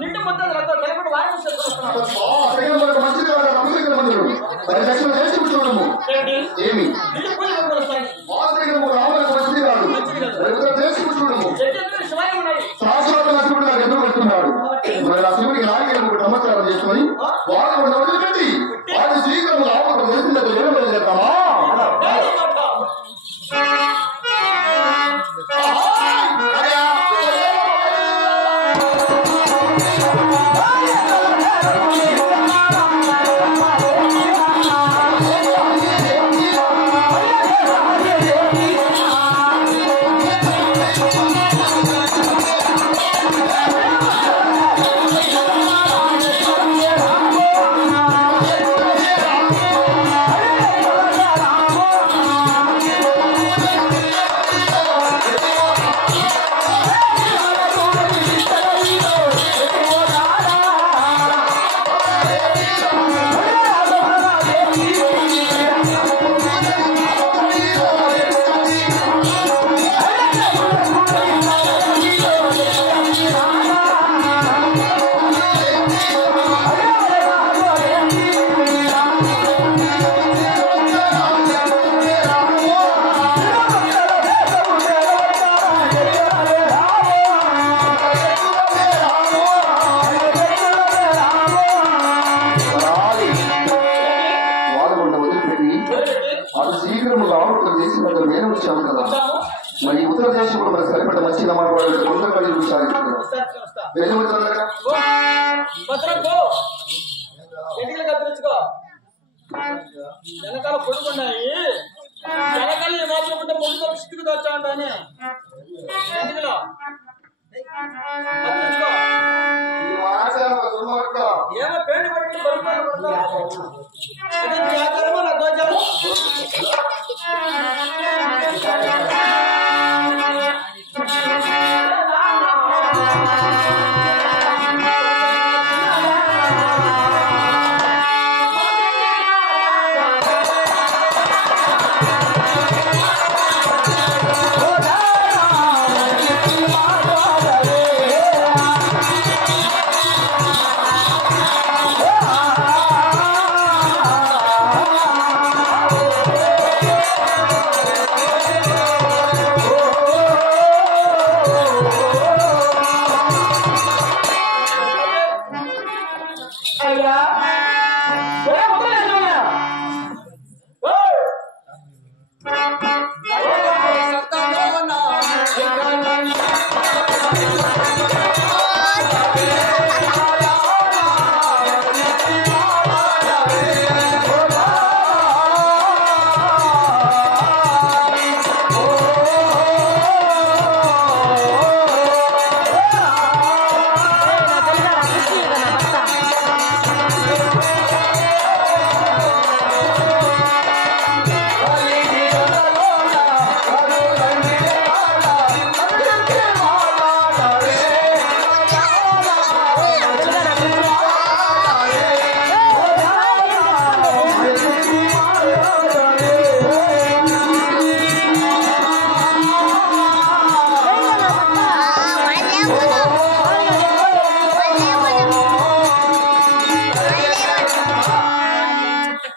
నిండు మొత్తం తెలపడి వాయిస్ ఏమి ఎదురు పెడుతున్నాడు. మరి ఆ శివుడికి నాలుగు నమస్కారం చేసుకొని వాళ్ళు వదిలిపెట్టి వాడు శీఘ్రం రావడం చేసిందంటే ఏమని చేద్దామా? మరి ఉత్తర దేశంలో మరి సరిపడ్డ మంచి నమ్మకం కొంత కలిగి వెనకాల కొడుకున్నాయి వెనకాల మాత్రం ఉంటే ముందుగా స్థితికి వచ్చా ఉంటాయని ఎందుకులో ఏమో పేరు పట్టి అదే వ్యాపారమో నా దోచారు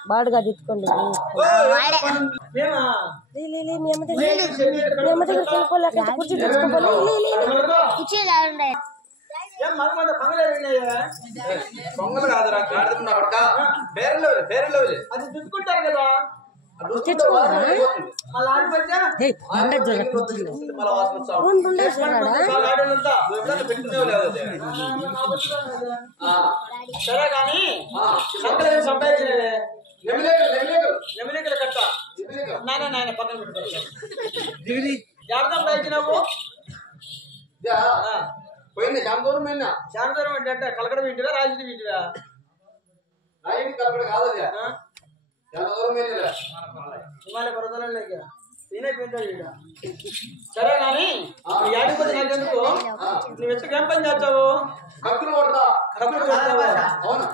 బాడుగా తిట్టుకోండి కుర్చీ తెచ్చుకోవాలి పొంగలు కాదురా అది తిట్టుకుంటారు కదా సరే కానీ సంపాదించలే కట్ట నాయన పక్కన పెట్టుకోవాలి ఎవరితో ప్రయత్నావు పోయింది చాలా దూరం పోయినా చాలా దూరం అంటే కలకడ వింటివా రాజుని వింటివా రాజుని కలకడ కాదు చాలా దూరం పోయింది హిమాలయ పర్వతాలలో సరే కానీ యాడిపోతే నాకెందుకు నువ్వు ఎత్తుకు ఏం పని చేస్తావు కప్పులు కొడతా అవునా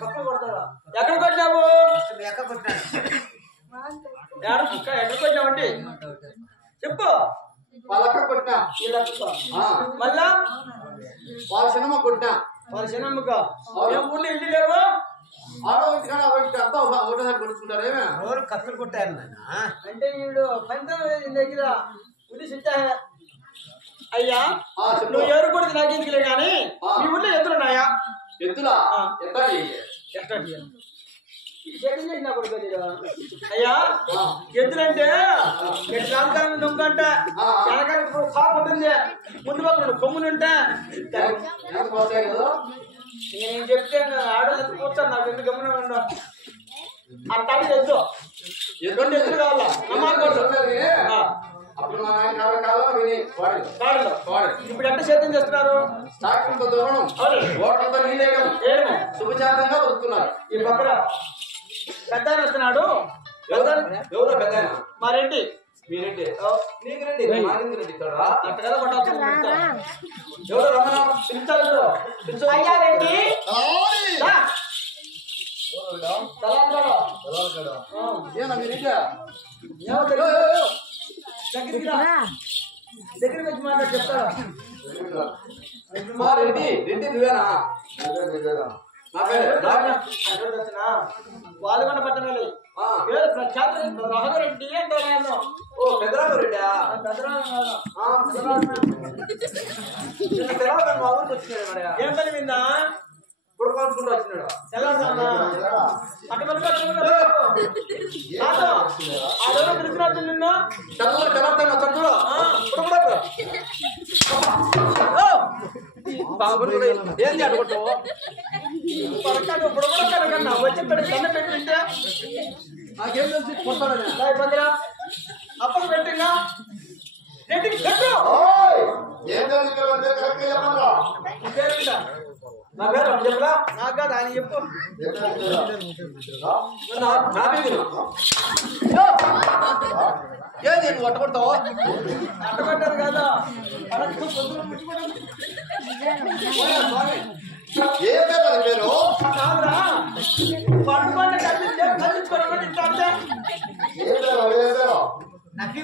కప్పులు కొడతావా ఎక్కడ కొట్టావు ఎక్కడ కొట్టావంటే చెప్పు కొట్టినా మళ్ళా వాళ్ళ సినిమా కొట్టినా వాళ్ళ చిన్నమ్మక ఊళ్ళో ఇల్లు లేవు ఆడో ఒకటి కానీ ఒకటి అంతా ఒకటేసారి కొట్టుకుంటారు ఏమే ఎవరు కత్తులు కొట్టారు నాయన అంటే వీడు పంతం దగ్గర ఉల్లి సిట్టా అయ్యా నువ్వు ఎవరు కొడుకు నాకెందుకులే కానీ ఈ ఊళ్ళో ఎత్తులున్నాయా ఎత్తులా ఎత్తాడి అయ్యా ఎద్దులంటే రామకారం దుంకంట వెనకాల కాపు ఉంటుంది ముందు పక్కన కొమ్ములుంటా నేను చెప్తే ఆడోళ్ళు కూర్చొని నాకు ఎందుకు గమనం ఉండవు అట్టాడి ఎద్దు రెండు ఎద్దులు కావాలా అప్పుడు మా నాయన కాలం విని వాడు ఇప్పుడు ఎంత సేద్యం చేస్తున్నారు ట్రాక్టర్తో దూరం ఓటర్తో నీళ్ళేయడం శుభచారంగా బతుకుతున్నారు ఈ పక్కన పెద్ద ఆయన వస్తున్నాడు ఎవరో పెద్ద మా రెడ్డి మీ రెడ్డి నీకు రెడ్డి మారింది రెడ్డి ఇక్కడ అట్ట కదా కొట్టవచ్చు ఎవరో రమణ పిలుచారు అయ్యా రెడ్డి ఏనా మీ రెడ్డి దగ్గరికి వచ్చి మాట్లాడి చెప్తారా మా రెడ్డి రెడ్డి నువ్వేనా నా పేరు వాలుగొండ పట్టణాలి పేరు ప్రఖ్యాత రహరెడ్డి అంటారు ఓ పెద్దరామ రెడ్డా మా ఊరికి వచ్చినాడు మరి ఏం పని విందా ఇప్పుడు కలుసుకుంటూ వచ్చినాడు పిలుచుకురాదు నిన్ను ఏంది అడుగుతావు కన్నా వచ్చి కన్న పెట్టింటే నాకేం తెలిసి కొట్టాడు అప్పుడు పెట్టిందా రెడ్డికి కట్టు నా పేరు చెప్పరా నాకు కాదు ఆయన చెప్పు ఏంది నువ్వు అట్టగొడతావు అట్టగొట్టారు కదా ఏ పేరు అది పేరు కాదురా పట్టుకుంటే కల్పించుకోవడం ఇంత ఏ పేరు అదే పేరు నాకు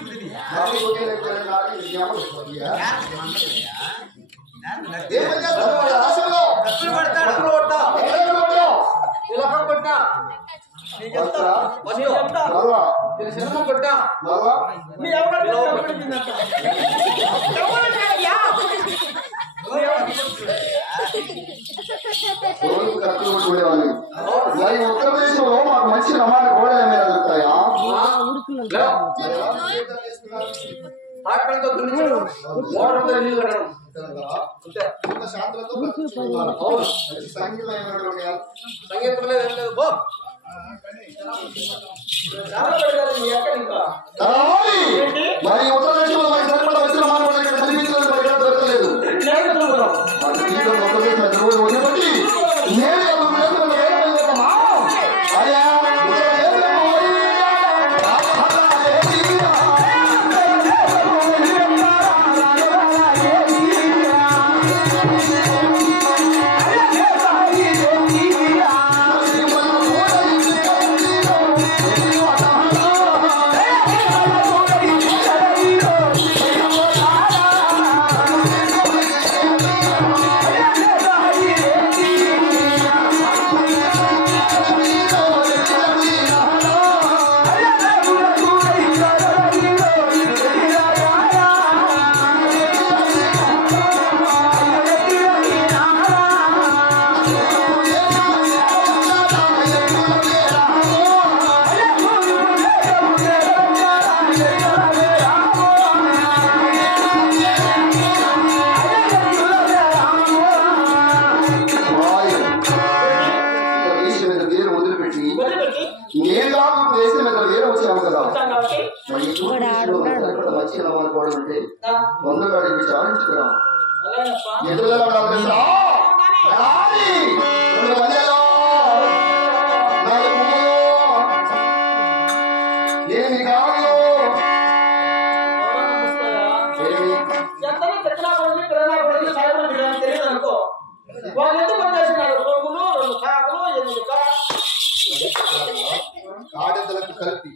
సినిమా కొట్టా మీ ఎవరు మరి ఉత్తరప్రదేశ్లో మాకు మంచి రమాణ గోడల మీద దొరుకుతాయా ఆకలితో దున్నించడం ఓటర్తో నీళ్ళు కట్టడం సంగీతం లేదు ఏం లేదు బో మరి ఉత్తరప్రదేశ్లో మరి సరిపడ వచ్చిన మానవులు ఇక్కడ కనిపించలేదు మరి ఎక్కడ దొరకలేదు వదిలిపెట్టి నేను కలిపి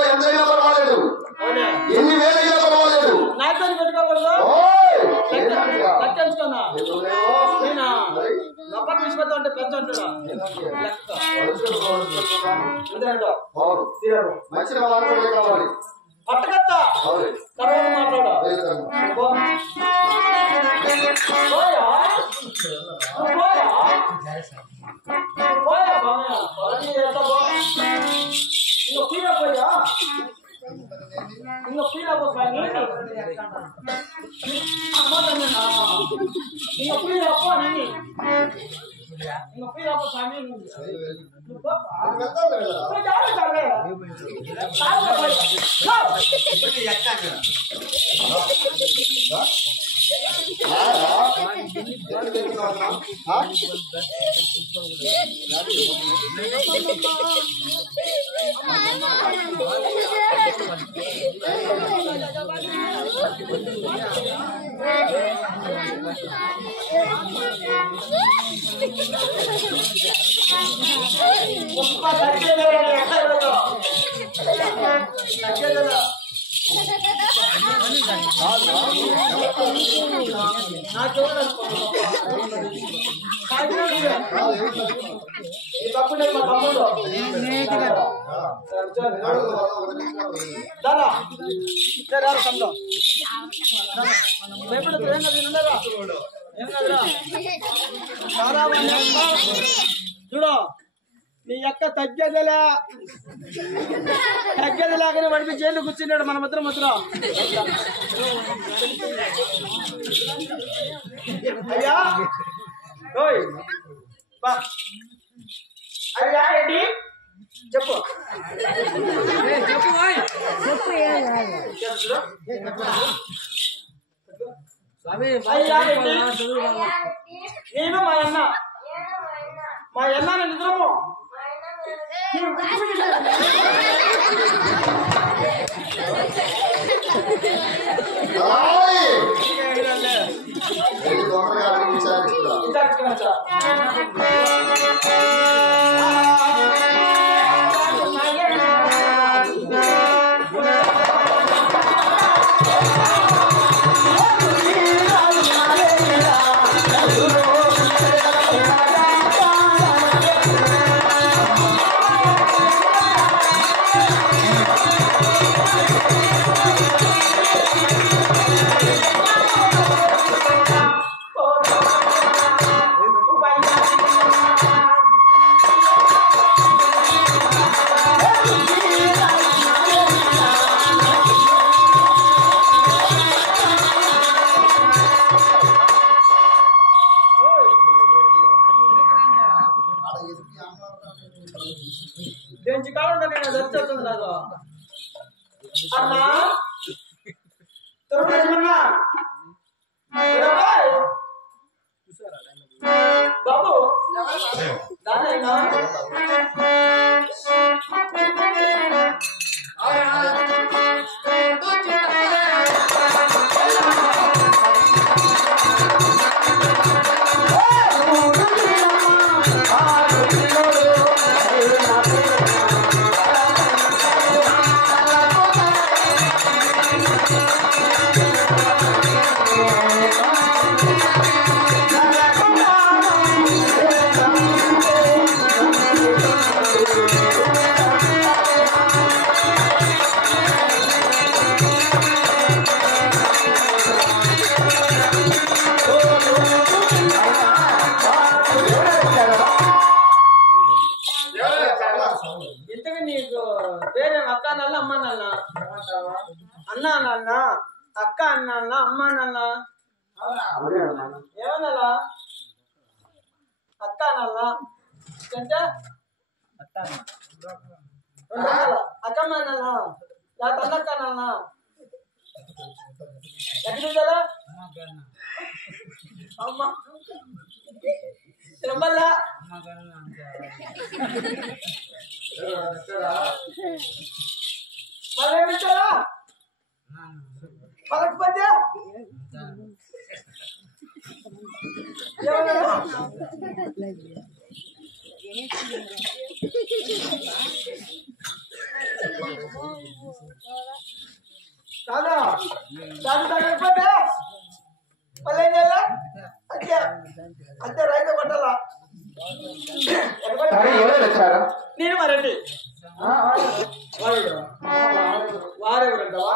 ఎన్ని వేలైనా పర్వాలేదు, ఎన్ని వేలైనా పర్వాలేదు. అవును మంచిగా వాడుకోవడం కావాలి పట్టకత్త అవును తర్వాత మాట్లాడా పోయా పోయా ఇంకో పీరా పోయా ఇంకో పీరా పోయి ఇంకో పీరా పో నన్ను ఇంకో పీరా పో స్వామి చూడు నీ యొక్క తగ్గేదిలాగానే వాడికి జైలు కూర్చున్నాడు మన మధ్య అయ్యా ఓయ్ బా అయ్యా ఏంటి చెప్పు అయ్యా ఏంటి నేను మా అన్న నిద్రము బాబు అక్క అన్నా అమ్మ అన్నా ఏమన్నా అక్క అన్నా అక్కమ్మ అన్నా నా తన్నక్క అన్నా ఎక్కడ అమ్మ తిరుమల మళ్ళీ పలకపోతే కాదా దాని తగ్గకపోతే మళ్ళీ ఏం చేయాలా అంతే అంతే రైతు కొట్టాలా నేను మరండి వారెవరంటావా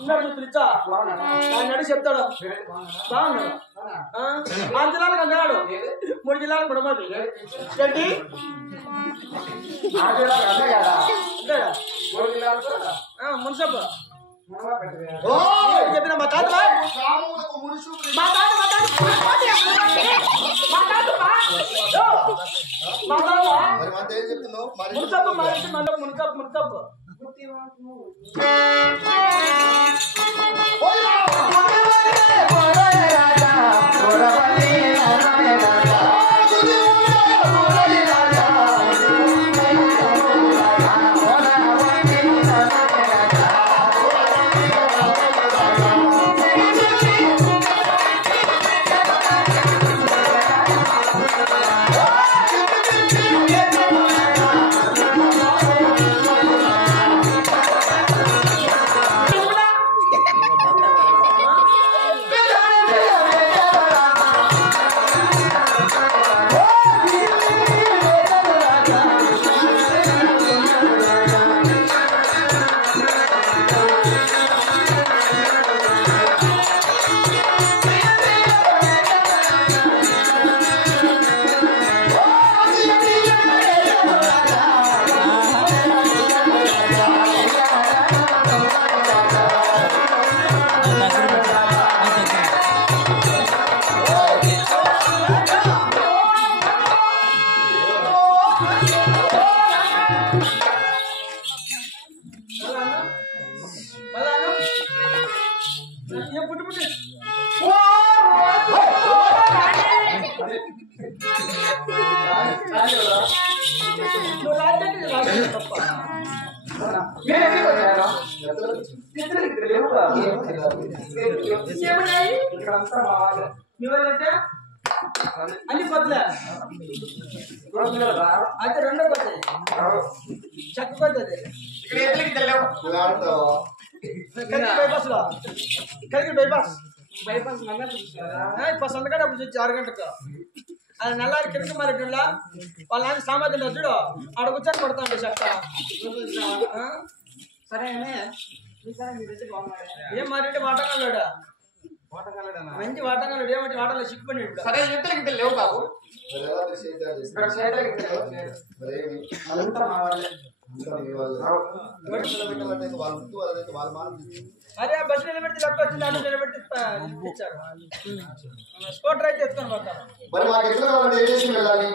ఉన్నాడు చూస్తున్నా ఆయన అడిగి చెప్తాడు బాగున్నాడు 6 జిల్లాలకు అన్నాడు 3 జిల్లాలకు ముడమది ఏంటి మున్సబ్ చెప్పిన మా తాత మున్సబ్ మున్సబ్ మున్సబ్ అన్ని పద్లే అయితే రెండో పద్దే చెక్క పద్ధతి బైపాస్ లో కలిగి బైపాస్ బస్ అందుకంటే అప్పుడు 6 గంటలకు అది నల్లారి కిందకి మారేటోళ్ళ వాళ్ళ నాన్న సామాధ్యం చూడు ఆడ కూర్చొని పడతాండి చెక్క సరే ఏం మారేంటి వాటకాలేడా మంచి వాటకాలేడు ఏమంటే వాటలో చిక్కుపడి సరే ఇద్దరికి లేవు బాబు అరే బస్సు నిలబెడితే లెక్క వచ్చింది ఆటో నిలబెట్టి ఇచ్చారు స్కూటర్ అయితే ఎత్తుకొని పోతాను మరి మాకు ఎక్కడ కావాలంటే ఏ దేశం వెళ్ళాలి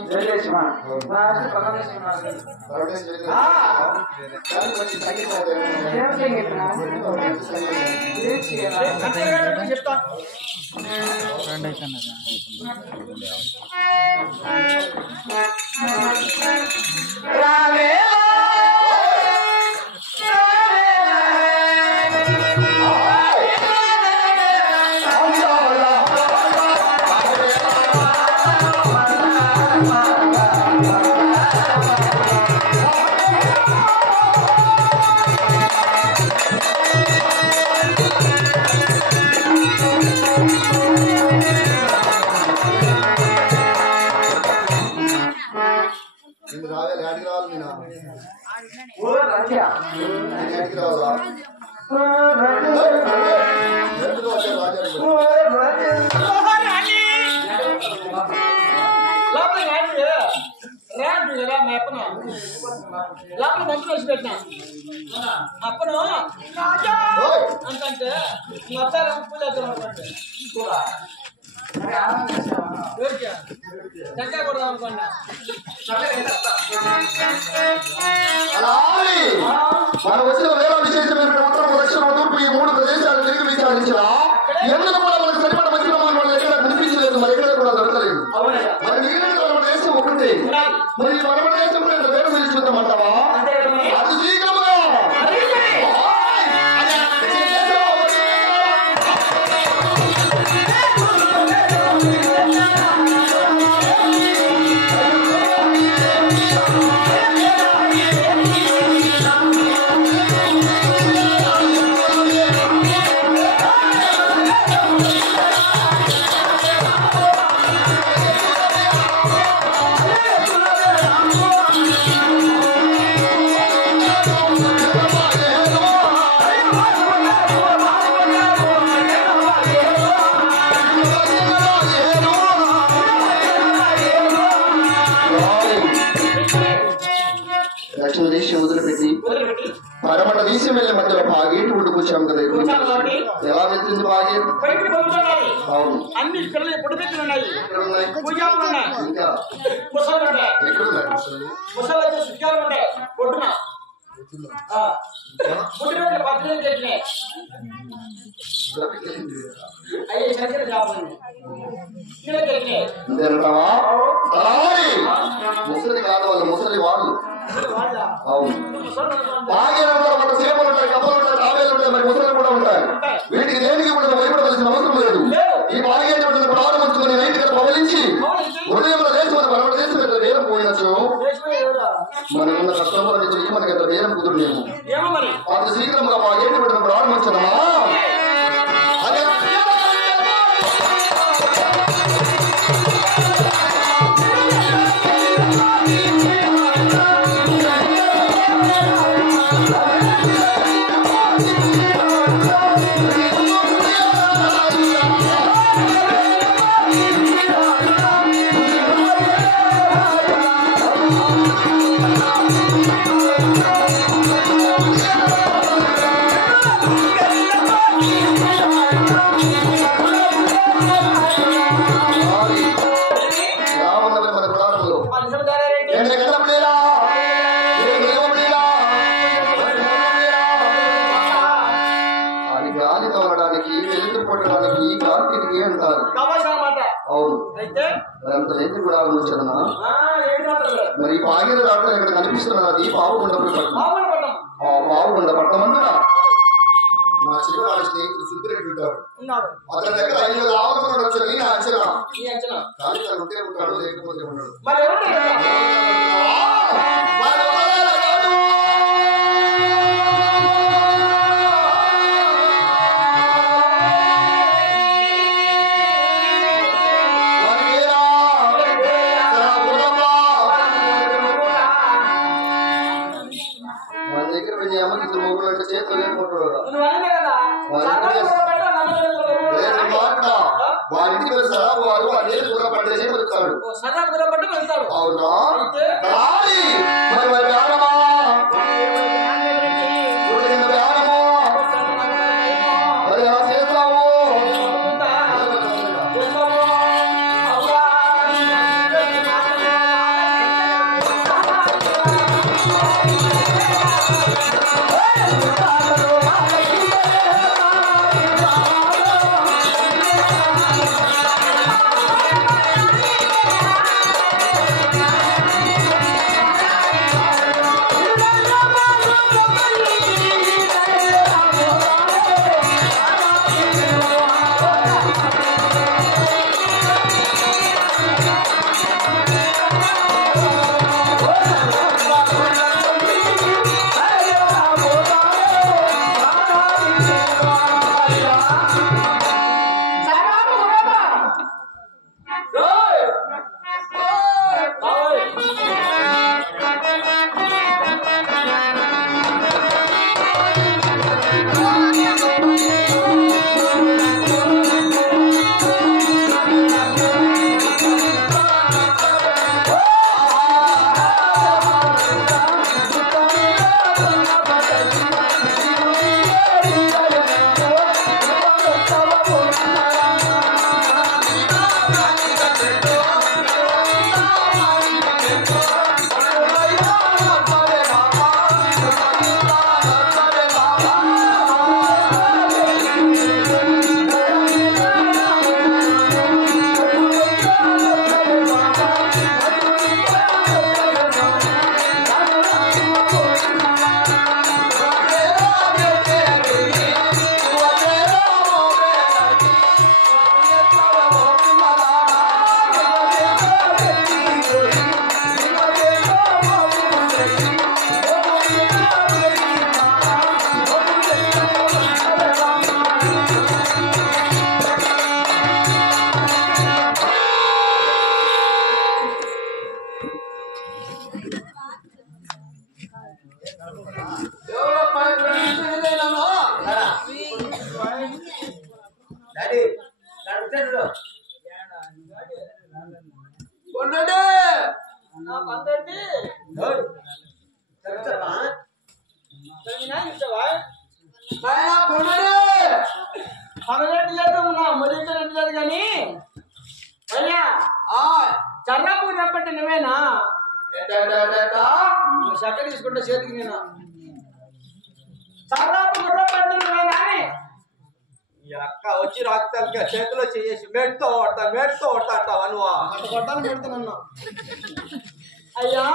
చెప్తా లోపల మంచి వచ్చి పెట్టినా అప్పను రాజా అంటే వచ్చారు పూజ టెంకాయ కొడదాం అనుకోండి మన వచ్చిన వేల విశేషమైన ఉత్తరం దక్షిణ తూర్పు ఈ 3 ప్రదేశాలు తిరిగి విచారించిన ఎందుకు కూడా మనకు సరిపడ వచ్చిన వాళ్ళు ఎక్కడ కనిపించలేదు మరి ఎక్కడ కూడా దొరకలేదు మరి మిగిలిన మన దేశం ఒకటి మరి మన దేశంలో వేరు విడిచిపోతామంటావా అది శీఘ్రముగా దేశం వెళ్ళే మధ్యలో బాగేటి ఉండి కూర్చాం కదా ఎలా వెళ్తుంది బాగే అవును అన్ని పిల్లలు పొడి పెట్టులు ఉన్నాయి ఎక్కడ ఉన్నాయి పూజాలు ఉన్నాయి ఇంకా ముసలు ఉన్నాయి ఎక్కడ ఉన్నాయి ముసలి ముసలు అయితే సుఖాలు ఉన్నాయి పొట్టున పొడి పెట్టులు పద్దెనిమిది తెచ్చినాయి అయ్యే చక్కెర చేపలు అంతేనంటావా ముసలి కాదు వాళ్ళు ముసలి వాళ్ళు అవును బాగేనంలో మన చేపలు ఉంటాయి కప్పలు ఉంటాయి తాబేలు ఉంటాయి మరి ముసలి కూడా ఉంటాయి వీటికి దేనికి కూడా భయపడవలసిన అవసరం లేదు ఈ బాగేటువంటి ప్రారంభించుకుని నైతిక పవలించి ఉదయంలో లేచి మన పరమ దేశం ఎంత వేరం పోయినచ్చు మనకున్న కష్టంలో మనకి ఎంత వేరం కుదురులేము అంత శీఘ్రంగా బాగేటువంటి ప్రారంభించడమా మరి బాగిన దాంట్లో ఇక్కడ కనిపిస్తున్నది పావుకొండ పట్టణమందున నా చిన్నవాడి స్నేహితుడు సుబ్బిరెడ్డి ఉంటాడు అతని దగ్గర 5 ఆవులు వచ్చని నా అంచనా కానీ తను ఉంటే ఉంటాడు లేకపోతే ఉన్నాడు వారింటి మీద సరాబు వారు ఆ నీళ్ళు కూడా పట్టేసి వెళ్తాడు అవునా మరి మరి జ్ఞానమా మరి ఎలా చేస్తాము పదరెడ్డి లేదు మొదటి రెడ్డి లేదు కానీ అయ్యా చర్రాపు చెప్పండి నువ్వేనా చక్క తీసుకుంటే చేతికి నేను చర్రాపు గుర్రపట్టి నువ్వేనా అక్క వచ్చి రాకపోతే చేతిలో చేసి మెట్టుతో కొడతా అంటావా నువ్వు అట్లా కొట్టాలని పెడుతున్నా అయ్యా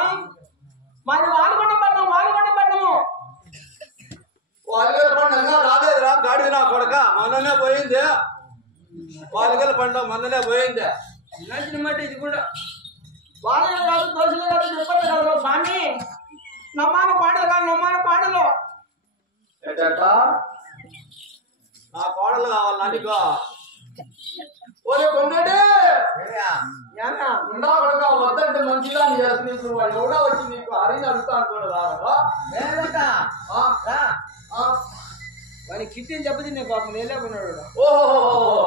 మాది వాడుకొండ పట్టణము వాలిగల పండుగ రాలేదురా గాడిది నా కొడక మొన్ననే పోయింది వాలిగల పండుగ మొన్ననే పోయింది ఇలాంటి మాట ఇది కూడా వాళ్ళే కాదు దోషులే కాదు చెప్పండి కదా స్వామి నమ్మాన పాటలు కాదు నమ్మాన పాటలు నా కోడలు కావాలి నీకు ఒరే కొండడే ఏనా ఉండా కొడక వద్దంటే మంచిగా నీకు వాడు ఎవడో వచ్చి నీకు అరిగి అడుగుతా అనుకోడు వాడి కిట్టిని చెప్పది నేను పాపం లేకున్నాడు ఓహో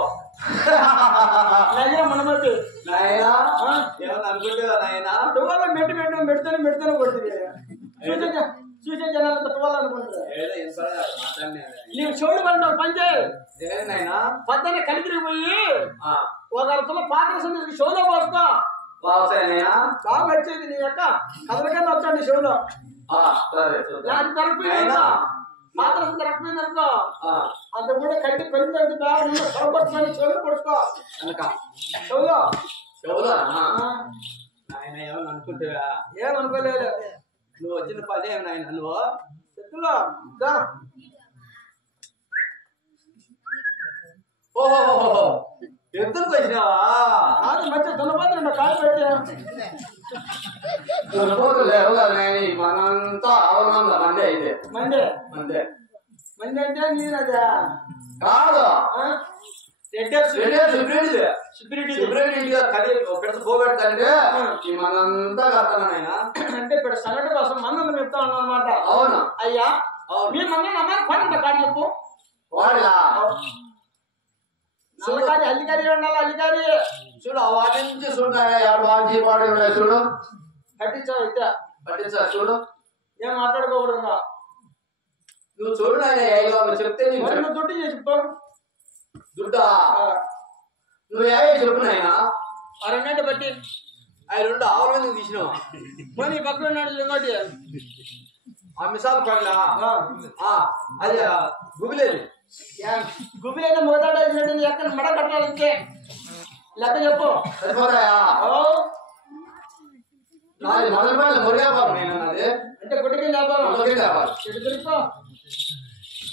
మనమతి నాయనా ఏమన్నా అనుకుంటేవా నాయనా టువాల మెడుతూనే కొడుతుంది చూసే జనాలంతా టువాల అనుకుంటారు ఏదో ఎంత నీవు చెవుడు పడినావు పంచాయి నాయనా పద్దనే కలిగిరి పోయి ఒక అర్థంలో పాత్ర షోలో పోస్తా బాగున్నాయా బాగా వచ్చేది నీ యొక్క కథలకన్నా వచ్చాడు నీ షోలో అది తరకపోయిందా పాత్ర తరకపోయింది అనుకో అంత కూడా కట్టి కొన్ని తగ్గి బాగా పొరపడుతుంది చెవులు పొడుచుకో చెవులో నాయన ఏమన్నా అనుకుంటేవా ఏమనుకోలేదు నువ్వు వచ్చిన పని ఏమి నాయన నువ్వు చెట్టులో ఓహో ఎద్దులకు వచ్చినావా అది మంచి దున్నపోతున్నా కాలు పెట్టి మనంతా అవనంద మంది అయితే మంది అంతే మంది అంటే నేనదా కాదు పోబెడతాంటే మనంతా కడతాను ఆయన అంటే ఇప్పుడు సంగటి కోసం మందం చెప్తా ఉన్నాం అనమాట అవును అయ్యా మీ మంది అమ్మాయి పాట కాదు చెప్పు వాళ్ళ నల్లకారి అల్లికారి ఉండాలి అల్లికారి చూడు వాటి నుంచి చూడాలి ఎవరు వాటి పాడు ఉన్నాయి చూడు కట్టించావు అయితే పట్టించా చూడు ఏం మాట్లాడుకోకూడదు నువ్వు చూడు నాయన చెప్తే నువ్వు దుడ్డు చేసి దుడ్డా నువ్వు ఏ చెప్పు నాయన అరగంట బట్టి అవి రెండు ఆవుల మీద తీసినావు మరి పక్కన ఉన్నాడు ఇంకోటి ఆ మిసాలు పడలా అది గుబిలేదు గుబిలైన మోదాడు ఎక్కడ మడ కట్టాలంటే లెక్క చెప్పు సరిపోతాయా నాది మొదటి పైన మురిగాపారు నేను నాది అంటే గుడ్డ కింద వ్యాపారం గుట్ట కింద వ్యాపారం ఎటు తెలుసుకో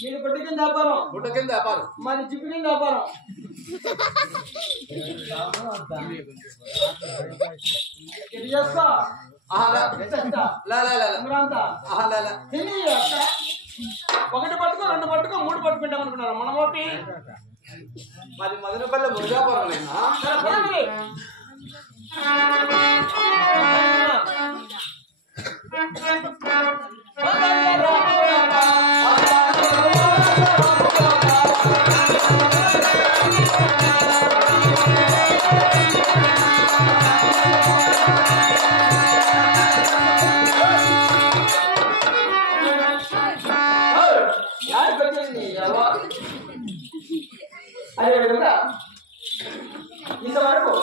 మీరు గుడ్డ కింద వ్యాపారం గుట్ట కింద వ్యాపారం మరి జిప్పు కింద వ్యాపారం ఎటు చేసుకో తిని ఒకటి పట్టుకో రెండు పట్టుకో మూడు పట్టుకుంటాం అనుకున్నారు మనం ఒకటి మాది మదనపల్లి మురిగాపురం నేనా అదే విధంగా ఇంతవరకు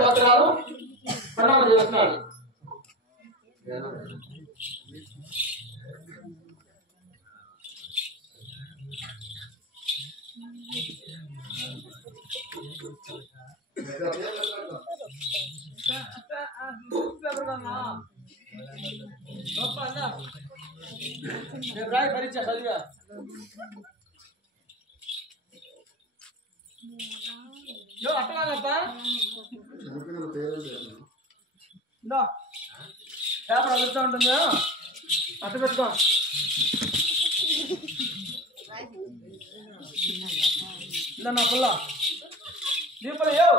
పత్రాలు ప్రణామం చేస్తున్నాడు పరీక్ష చదివా అట్టగానప్ప పేపర్ అదురుతూ ఉంటుంది అట్ట పెట్టుకో ఇలా నా పుల్ల దీపలు ఏవు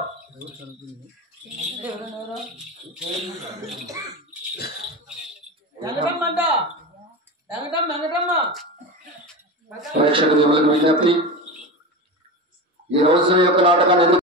వెంకటమ్మ అంట వెంకటమ్మ ప్రేక్షకులకు విజ్ఞప్తి ఈ రోజు యొక్క నాటకాన్ని ఎందుకు